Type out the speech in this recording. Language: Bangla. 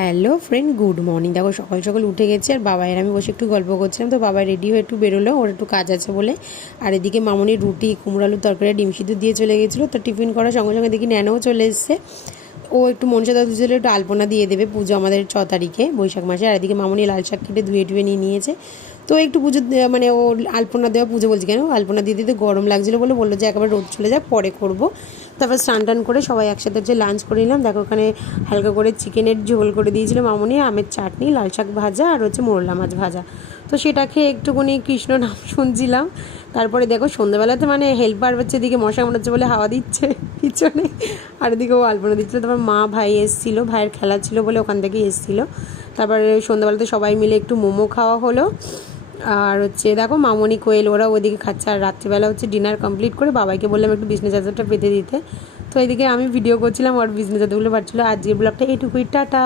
Hello friend, good morning. দেখো সকাল সকাল উঠে গেছে আর বাবাই আর আমি বসে একটু গল্প করছিলাম। তো বাবা রেডি হয়ে একটু বেরোলো, ওর একটু কাজ আছে বলে। আর এদিকে মামুনি রুটি, কুমড়ো আলুর তরকারি, ডিম সিদ্ধ দিয়ে চলে গেছিলো। তো টিফিন করার সঙ্গে সঙ্গে দেখি ন্যানোও চলে এসছে। ও একটু মনসা দাদু ছিল, একটু আলপনা দিয়ে দেবে, পুজো আমাদের 6 তারিখে বৈশাখ মাসে। আর এদিকে মামুনি লাল শাক কেটে ধুয়ে টুয়ে নিয়ে নিয়েছে। তো একটু পুজো মানে ও আলপনা দেওয়া, পুজো বলছি কেন, আলপনা দিয়ে দিতে গরম লাগছিলো বলে বললো যে একবার রোদ চলে যাক পরে করবো। তারপর স্নান টান করে সবাই একসাথে হচ্ছে লাঞ্চ করে নিলাম। দেখো ওখানে হালকা করে চিকেনের ঝোল করে দিয়েছিল মামুনি, আমের চাটনি, লাল শাক ভাজা আর হচ্ছে মোরলা মাছ ভাজা। তো সেটা খেয়ে একটুখানি কৃষ্ণ নাম শুনছিলাম। তারপরে দেখো সন্ধ্যাবেলাতে মানে হেল্পার হচ্ছে এদিকে মশা মরাচ্ছে বলে হাওয়া দিচ্ছে পিছনে, আর এদিকে ও আলপনা দিচ্ছিলো। তারপর মা ভাই এসেছিলো, ভাইয়ের খেলা ছিল বলে ওখান থেকেই এসেছিলো। তারপরে সন্ধ্যাবেলাতে সবাই মিলে একটু মোমো খাওয়া হলো। আর হচ্ছে দেখো মামনি, কোয়েল ওরা ওইদিকে খাচ্ছে। আর রাত্রিবেলা হচ্ছে ডিনার কমপ্লিট করে বাবাইকে বললাম একটু বিছনা চাদরটা পেতে দিতে। তো এদিকে আমি ভিডিও করছিলাম আর বিছনা চাদরগুলো পাচ্ছিলো। আজকের ব্লগটা এইটুকুই, টাটা।